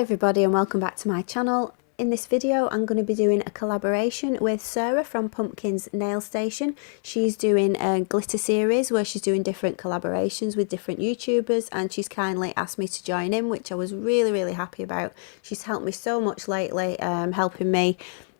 Hi everybody and welcome back to my channel. In this video I'm going to be doing a collaboration with Sarah from Pumpkin's Nail Station. She's doing a glitter series where she's doing different collaborations with different YouTubers, and she's kindly asked me to join in, which I was really happy about. She's helped me so much lately, helping me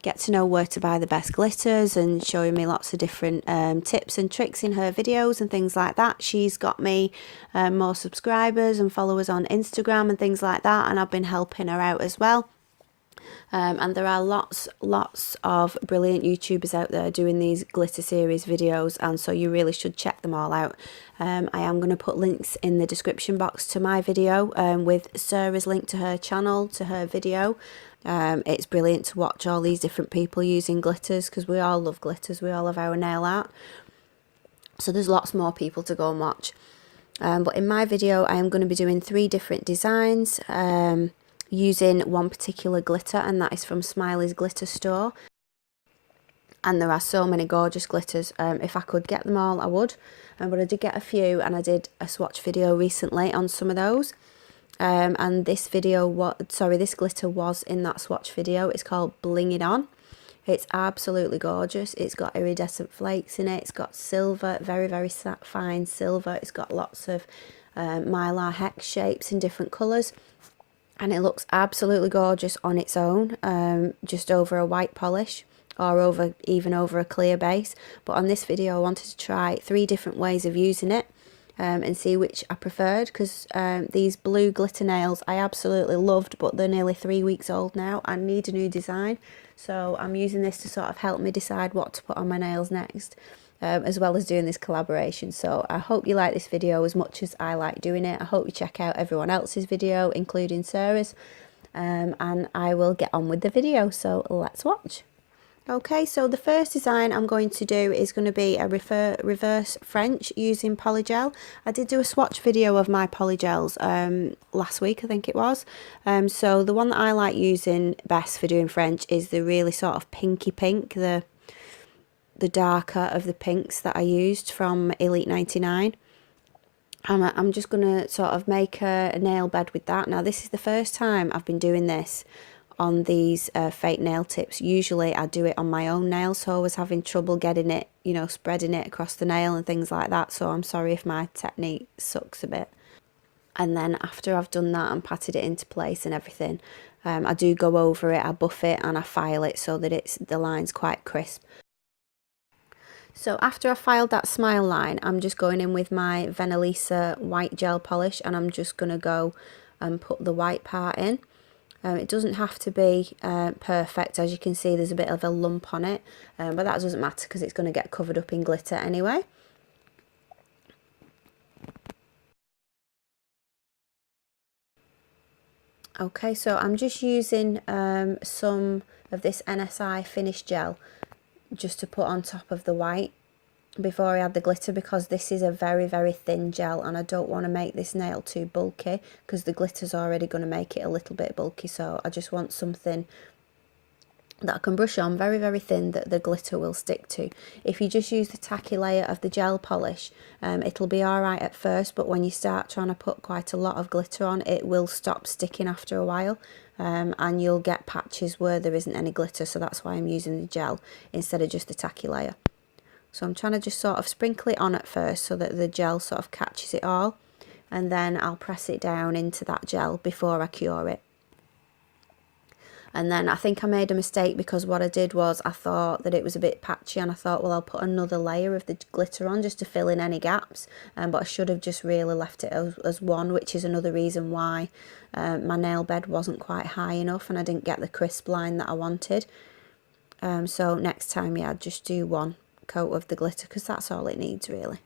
get to know where to buy the best glitters and showing me lots of different tips and tricks in her videos and things like that. She's got me more subscribers and followers on Instagram and things like that, and I've been helping her out as well. And there are lots of brilliant YouTubers out there doing these glitter series videos, and so you really should check them all out. I am going to put links in the description box to my video with Sarah's link to her channel, to her video. It's brilliant to watch all these different people using glitters, because we all love glitters, we all love our nail art. So there's lots more people to go and watch. But in my video I am going to be doing 3 different designs using one particular glitter, and that is from Smileys glitter store. And there are so many gorgeous glitters. If I could get them all I would, but I did get a few, and I did a swatch video recently on some of those. And this this glitter was in that swatch video. It's called Bling It On. It's absolutely gorgeous. It's got iridescent flakes in it. It's got silver, very fine silver. It's got lots of mylar hex shapes in different colours, and it looks absolutely gorgeous on its own, just over a white polish, or even over a clear base. But on this video I wanted to try 3 different ways of using it. And see which I preferred, because these blue glitter nails I absolutely loved, but they're nearly 3 weeks old now. I need a new design, so I'm using this to sort of help me decide what to put on my nails next, as well as doing this collaboration. So I hope you like this video as much as I like doing it. I hope you check out everyone else's video, including Sarah's, and I will get on with the video, so let's watch. Okay, so the first design I'm going to do is going to be a reverse French using polygel. I did do a swatch video of my polygels last week, I think it was. So the one that I like using best for doing French is the really sort of pinky pink, the darker of the pinks that I used from Elite99. And I'm just going to sort of make a nail bed with that. Now this is the first time I've been doing this on these fake nail tips. Usually I do it on my own nails, so I was having trouble getting it, you know, spreading it across the nail and things like that. So I'm sorry if my technique sucks a bit. And then after I've done that and patted it into place and everything, I do go over it, I buff it and I file it so that the line's quite crisp. So after I filed that smile line, I'm just going in with my Venelisa white gel polish, and I'm just going to go and put the white part in. It doesn't have to be perfect. As you can see, there's a bit of a lump on it, but that doesn't matter because it's going to get covered up in glitter anyway. Okay, so I'm just using some of this NSI finish gel just to put on top of the white before I add the glitter, because this is a very thin gel and I don't want to make this nail too bulky, because the glitter's already going to make it a little bit bulky. So I just want something that I can brush on very thin that the glitter will stick to. If you just use the tacky layer of the gel polish, it'll be alright at first, but when you start trying to put quite a lot of glitter on, it will stop sticking after a while, and you'll get patches where there isn't any glitter. So that's why I'm using the gel instead of just the tacky layer. So I'm trying to just sort of sprinkle it on at first so that the gel sort of catches it all, and then I'll press it down into that gel before I cure it. And then I think I made a mistake, because what I did was I thought that it was a bit patchy, and I thought, well, I'll put another layer of the glitter on just to fill in any gaps, but I should have just really left it as one, which is another reason why my nail bed wasn't quite high enough and I didn't get the crisp line that I wanted. So next time, yeah, just do one coat of the glitter, because that's all it needs really.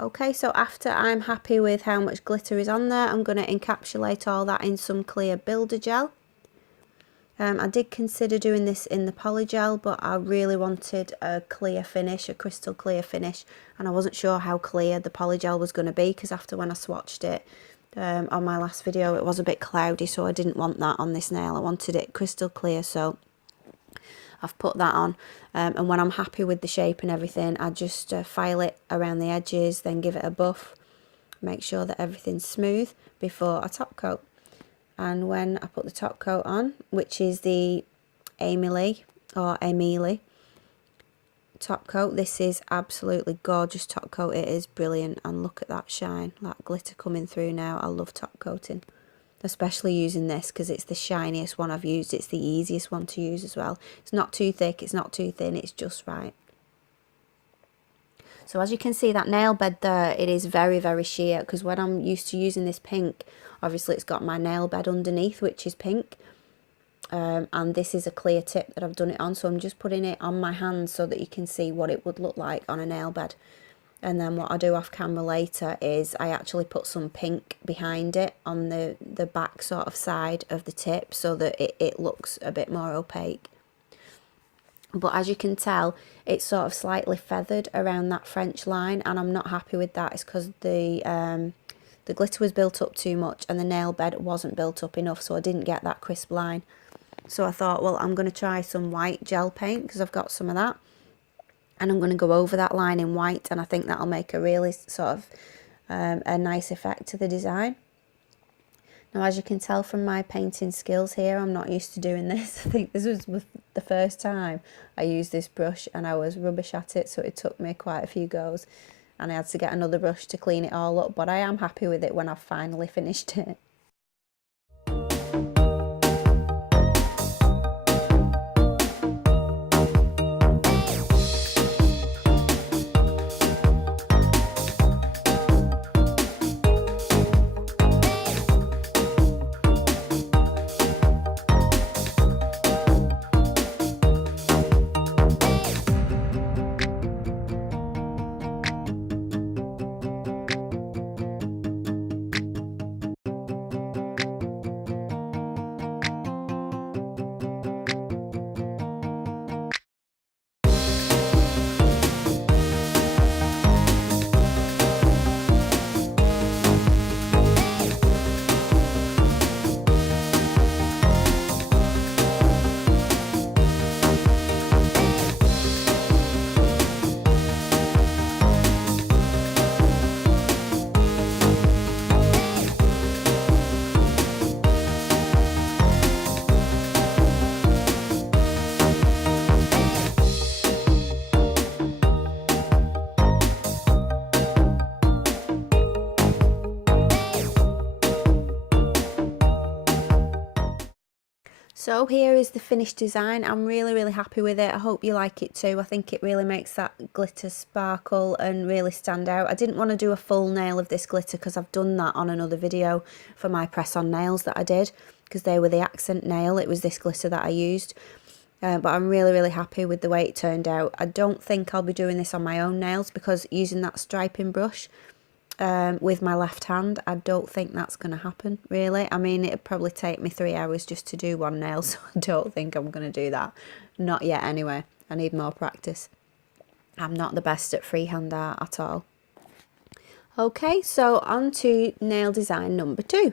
Okay, so after I'm happy with how much glitter is on there, I'm going to encapsulate all that in some clear builder gel. I did consider doing this in the poly gel, but I really wanted a clear finish, a crystal clear finish, and I wasn't sure how clear the poly gel was going to be, because after when I swatched it on my last video, it was a bit cloudy, so I didn't want that on this nail. I wanted it crystal clear, so I've put that on, and when I'm happy with the shape and everything, I just file it around the edges, then give it a buff, make sure that everything's smooth before I top coat. And when I put the top coat on, which is the Aimeili top coat, this is absolutely gorgeous top coat. It is brilliant, and look at that shine, that glitter coming through now. I love top coating, especially using this because it's the shiniest one I've used. It's the easiest one to use as well. It's not too thick, it's not too thin, it's just right. So as you can see, that nail bed there, it is very, very sheer, because when I'm used to using this pink, obviously it's got my nail bed underneath, which is pink. And this is a clear tip that I've done it on, so I'm just putting it on my hand so that you can see what it would look like on a nail bed. And then what I do off camera later is I actually put some pink behind it on the back sort of side of the tip, so that it looks a bit more opaque. But as you can tell, it's sort of slightly feathered around that French line, and I'm not happy with that. It's because the glitter was built up too much and the nail bed wasn't built up enough, so I didn't get that crisp line. So I thought, well, I'm going to try some white gel paint, because I've got some of that, and I'm going to go over that line in white, and I think that'll make a really sort of a nice effect to the design. Now, as you can tell from my painting skills here, I'm not used to doing this. I think this was the first time I used this brush, and I was rubbish at it, so it took me quite a few goes, and I had to get another brush to clean it all up, but I am happy with it when I've finally finished it. So here is the finished design. I'm really, really happy with it. I hope you like it too. I think it really makes that glitter sparkle and really stand out. I didn't want to do a full nail of this glitter because I've done that on another video for my press-on nails that I did, because they were the accent nail. It was this glitter that I used. But I'm really, really happy with the way it turned out. I don't think I'll be doing this on my own nails, because using that striping brush with my left hand, I don't think that's going to happen, really. I mean, it'd probably take me 3 hours just to do one nail, so I don't think I'm going to do that. Not yet, anyway. I need more practice. I'm not the best at freehand art at all. Okay, so on to nail design number 2.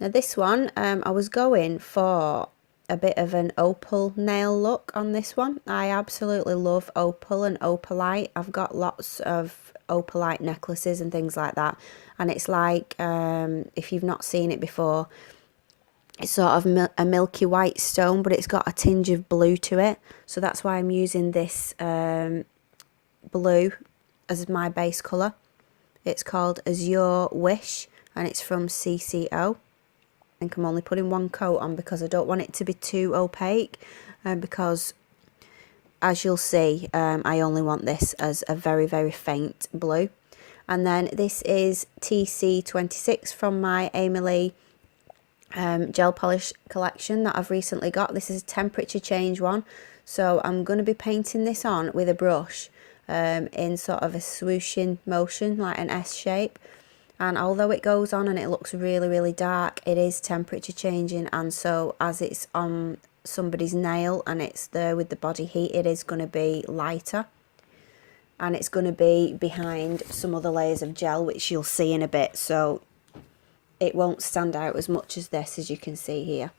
Now this one, I was going for a bit of an opal nail look on this one. I absolutely love opal and opalite. I've got lots of opalite necklaces and things like that, and it's like, if you've not seen it before, it's sort of a milky white stone, but it's got a tinge of blue to it, so that's why I'm using this blue as my base colour. It's called Azure Wish, and it's from CCO. I think I'm only putting one coat on because I don't want it to be too opaque, because as you'll see, I only want this as a very, very faint blue. And then this is TC26 from my Aimeili Gel Polish collection that I've recently got. This is a temperature change one, so I'm going to be painting this on with a brush in sort of a swooshing motion, like an S shape. And although it goes on and it looks really, really dark, it is temperature changing, and so as it's on somebody's nail and it's there with the body heat, it is going to be lighter, and it's going to be behind some other layers of gel, which you'll see in a bit, so it won't stand out as much as this, as you can see here.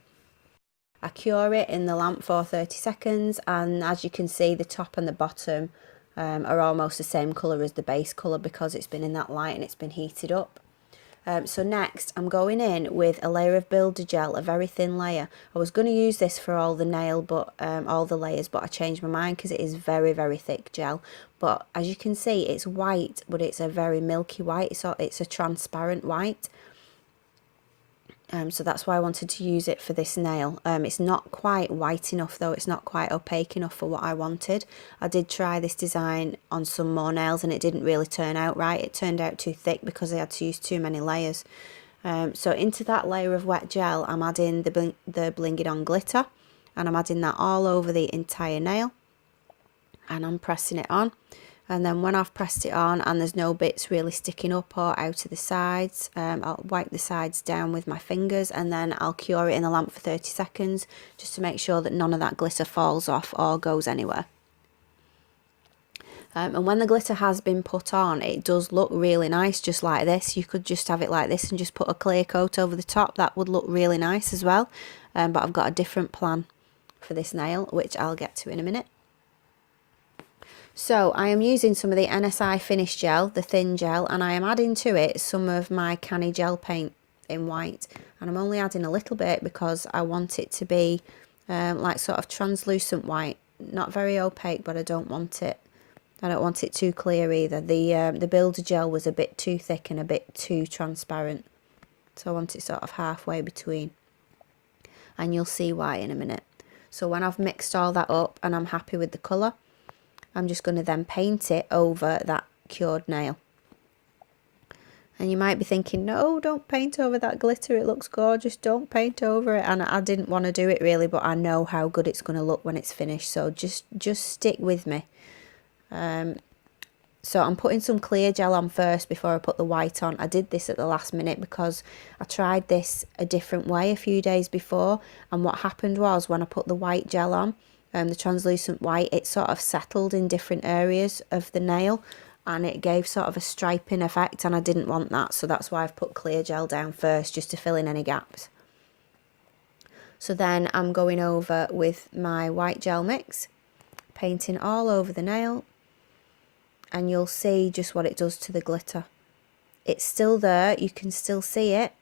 I cure it in the lamp for 30 seconds, and as you can see, the top and the bottom are almost the same colour as the base colour because it's been in that light and it's been heated up. So next I'm going in with a layer of Builder Gel, a very thin layer. I was going to use this for all the nail, but all the layers, but I changed my mind because it is very, very thick gel. But as you can see, it's white, but it's a very milky white, so it's a transparent white. So that's why I wanted to use it for this nail. It's not quite white enough though, it's not quite opaque enough for what I wanted. I did try this design on some more nails and it didn't really turn out right. It turned out too thick because I had to use too many layers. So into that layer of wet gel, I'm adding the Bling It On glitter, and I'm adding that all over the entire nail, and I'm pressing it on. And then when I've pressed it on and there's no bits really sticking up or out of the sides, I'll wipe the sides down with my fingers, and then I'll cure it in the lamp for 30 seconds just to make sure that none of that glitter falls off or goes anywhere. And when the glitter has been put on, it does look really nice, just like this. You could just have it like this and just put a clear coat over the top. That would look really nice as well. But I've got a different plan for this nail, which I'll get to in a minute. So I am using some of the NSI Finish Gel, the thin gel, and I am adding to it some of my Canni Gel Paint in white. And I'm only adding a little bit because I want it to be like sort of translucent white. Not very opaque, but I don't want it too clear either. The Builder Gel was a bit too thick and a bit too transparent. So I want it sort of halfway between. And you'll see why in a minute. So when I've mixed all that up and I'm happy with the colour, I'm just going to then paint it over that cured nail. And you might be thinking, no, don't paint over that glitter, it looks gorgeous, don't paint over it. And I didn't want to do it really, but I know how good it's going to look when it's finished, so just stick with me. So I'm putting some clear gel on first before I put the white on. I did this at the last minute because I tried this a different way a few days before, and what happened was when I put the white gel on, the translucent white, it sort of settled in different areas of the nail and it gave sort of a striping effect, and I didn't want that, so that's why I've put clear gel down first just to fill in any gaps. So then I'm going over with my white gel mix, painting all over the nail, and you'll see just what it does to the glitter. It's still there, you can still see it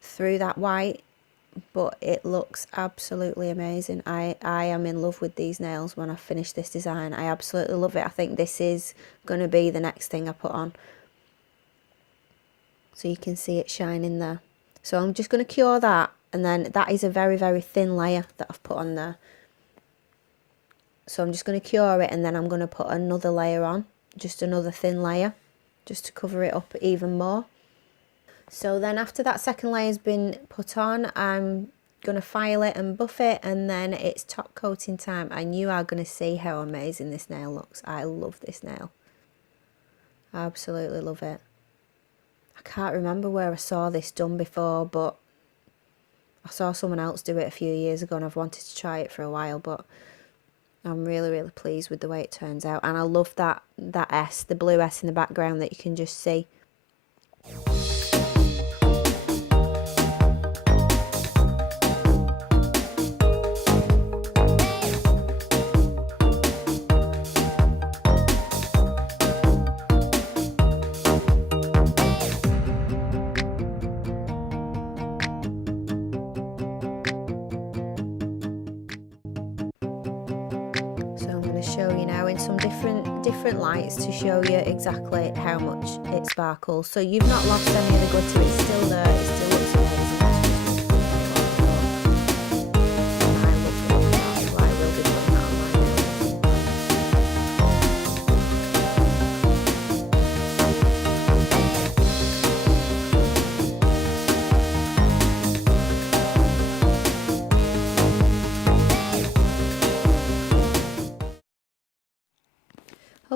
through that white, but it looks absolutely amazing. I am in love with these nails when I finish this design. I absolutely love it. I think this is going to be the next thing I put on. So you can see it shining there. So I'm just going to cure that, and then that is a very, very thin layer that I've put on there. So I'm just going to cure it, and then I'm going to put another layer on, just another thin layer, just to cover it up even more. So then after that second layer's been put on, I'm going to file it and buff it, and then it's top coating time, and you are going to see how amazing this nail looks. I love this nail. I absolutely love it. I can't remember where I saw this done before, but I saw someone else do it a few years ago and I've wanted to try it for a while, but I'm really, really pleased with the way it turns out. And I love that S, the blue S in the background that you can just see. Show you now in some different lights to show you exactly how much it sparkles. So you've not lost any of the glitter, it's still there, it still looks amazing. I love that, so I will be putting that on my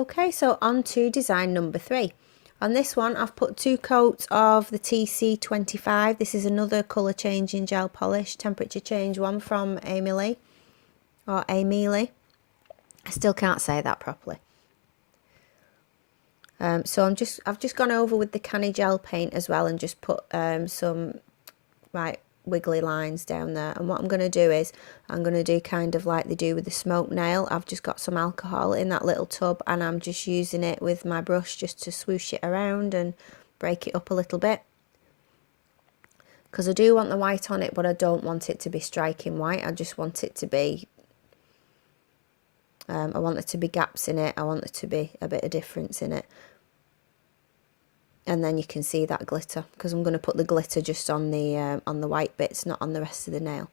Okay, so on to design number 3. On this one, I've put 2 coats of the TC25. This is another colour changing gel polish, temperature change one from Aimeili, or Aimeili. I still can't say that properly. So I've just gone over with the Canni Gel Paint as well and just put some wiggly lines down there. And what I'm going to do is I'm going to do kind of like they do with the smoke nail. I've just got some alcohol in that little tub and I'm just using it with my brush just to swoosh it around and break it up a little bit. Because I do want the white on it, but I don't want it to be striking white. I just want it to be, I want there to be gaps in it. I want there to be a bit of difference in it. And then you can see that glitter, because I'm going to put the glitter just on the white bits, not on the rest of the nail.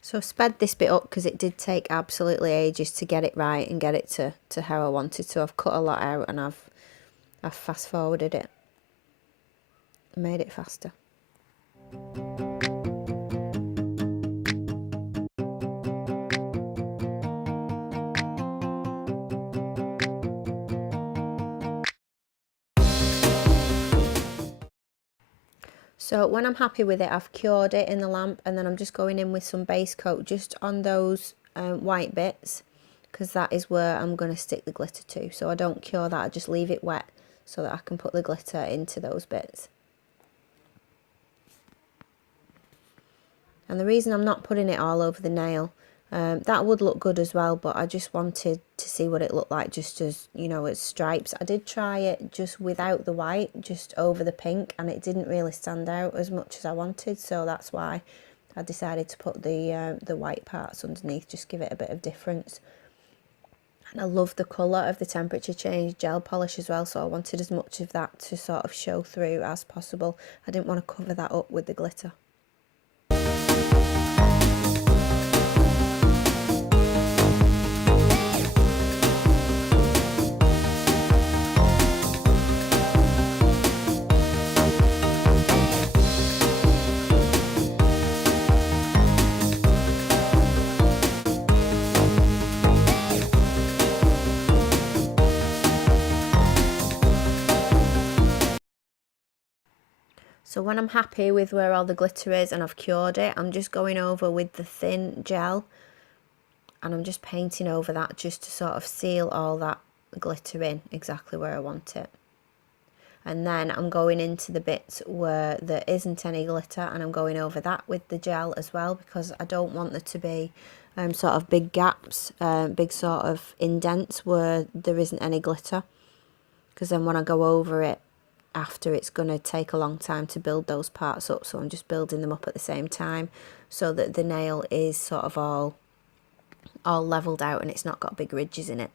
So I've sped this bit up because it did take absolutely ages to get it right and get it to how I wanted. So I've cut a lot out and I've fast forwarded it. Made it faster. So when I'm happy with it, I've cured it in the lamp and then I'm just going in with some base coat just on those white bits, because that is where I'm going to stick the glitter to. So I don't cure that, I just leave it wet so that I can put the glitter into those bits. And the reason I'm not putting it all over the nail, that would look good as well, but I just wanted to see what it looked like just as, you know, as stripes. I did try it just without the white, just over the pink, and it didn't really stand out as much as I wanted, so that's why I decided to put the white parts underneath, just give it a bit of difference. And I love the colour of the temperature change gel polish as well, so I wanted as much of that to sort of show through as possible. I didn't want to cover that up with the glitter. So when I'm happy with where all the glitter is and I've cured it, I'm just going over with the thin gel and I'm just painting over that just to sort of seal all that glitter in exactly where I want it. And then I'm going into the bits where there isn't any glitter and I'm going over that with the gel as well, because I don't want there to be sort of big gaps, big sort of indents where there isn't any glitter, because then when I go over it after, it's going to take a long time to build those parts up. So I'm just building them up at the same time so that the nail is sort of all leveled out and it's not got big ridges in it.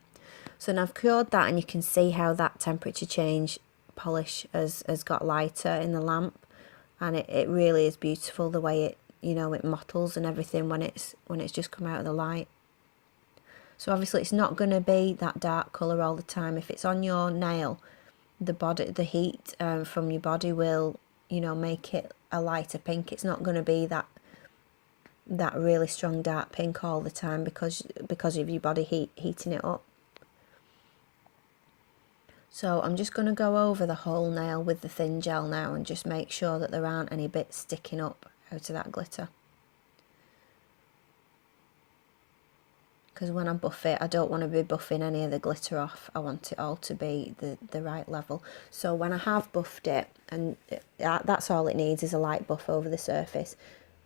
So now I've cured that, and you can see how that temperature change polish has got lighter in the lamp, and it really is beautiful the way it, you know, it mottles and everything when it's just come out of the light. So obviously it's not going to be that dark colour all the time. If it's on your nail, the heat from your body will, you know, make it a lighter pink. It's not going to be that really strong dark pink all the time because of your body heating it up. So I'm just going to go over the whole nail with the thin gel now and just make sure that there aren't any bits sticking up out of that glitter. Because when I buff it, I don't want to be buffing any of the glitter off. I want it all to be the right level. So when I have buffed it, and that's all it needs is a light buff over the surface,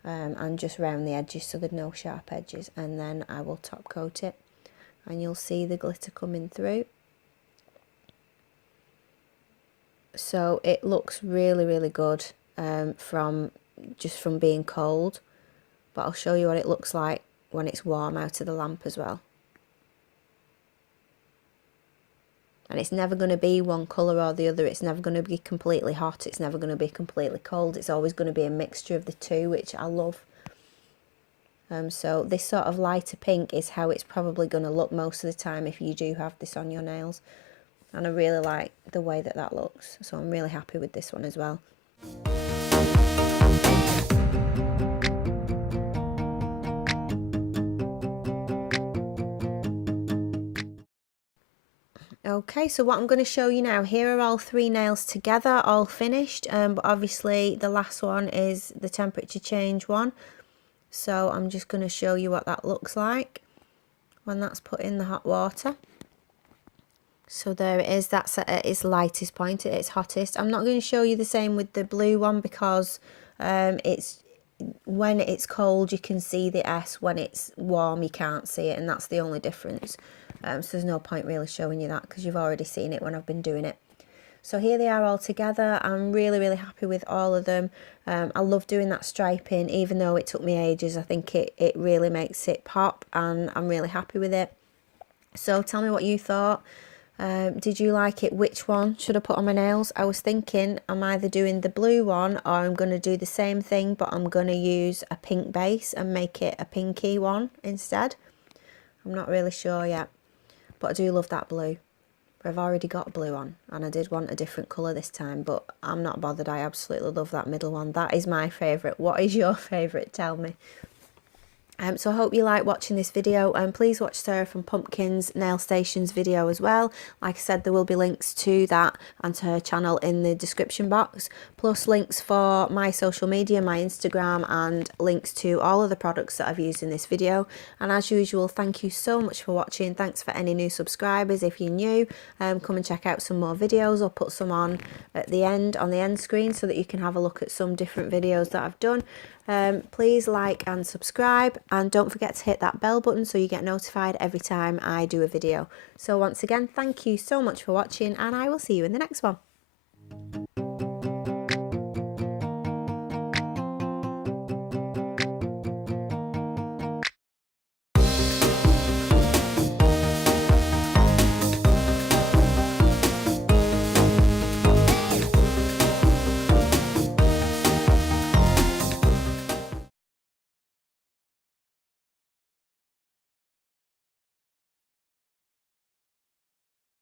and just round the edges so there's no sharp edges, and then I will top coat it and you'll see the glitter coming through. So it looks really, really good from being cold, but I'll show you what it looks like when it's warm out of the lamp as well. And it's never going to be one colour or the other. It's never going to be completely hot. It's never going to be completely cold. It's always going to be a mixture of the two, which I love. So this sort of lighter pink is how it's probably going to look most of the time if you do have this on your nails. and I really like the way that that looks, so I'm really happy with this one as well. Okay, so what I'm going to show you now, here are all 3 nails together, all finished, but obviously the last one is the temperature change one. So I'm just going to show you what that looks like when that's put in the hot water. So there it is, that's at its lightest point, at its hottest. I'm not going to show you the same with the blue one because when it's cold you can see the S, when it's warm you can't see it, and that's the only difference. So there's no point really showing you that because you've already seen it when I've been doing it. So here they are all together. I'm really happy with all of them. I love doing that striping, even though it took me ages. I think it really makes it pop, and I'm really happy with it. So tell me what you thought. Did you like it? Which one should I put on my nails? I was thinking I'm either doing the blue one or I'm going to do the same thing, but I'm going to use a pink base and make it a pinky one instead. I'm not really sure yet, but I do love that blue. I've already got blue on, and I did want a different colour this time, but I'm not bothered. I absolutely love that middle one. That is my favourite. What is your favourite? Tell me. So I hope you like watching this video, and please watch Sarah from Pumpkin's Nail Station's video as well. Like I said, there will be links to that and to her channel in the description box, plus links for my social media, my Instagram, and links to all of the products that I've used in this video. And as usual, thank you so much for watching. Thanks for any new subscribers. If you're new, come and check out some more videos. I'll put some on at the end, on the end screen, so that you can have a look at some different videos that I've done. Please like and subscribe, and don't forget to hit that bell button so you get notified every time I do a video. So once again, thank you so much for watching, and I will see you in the next one.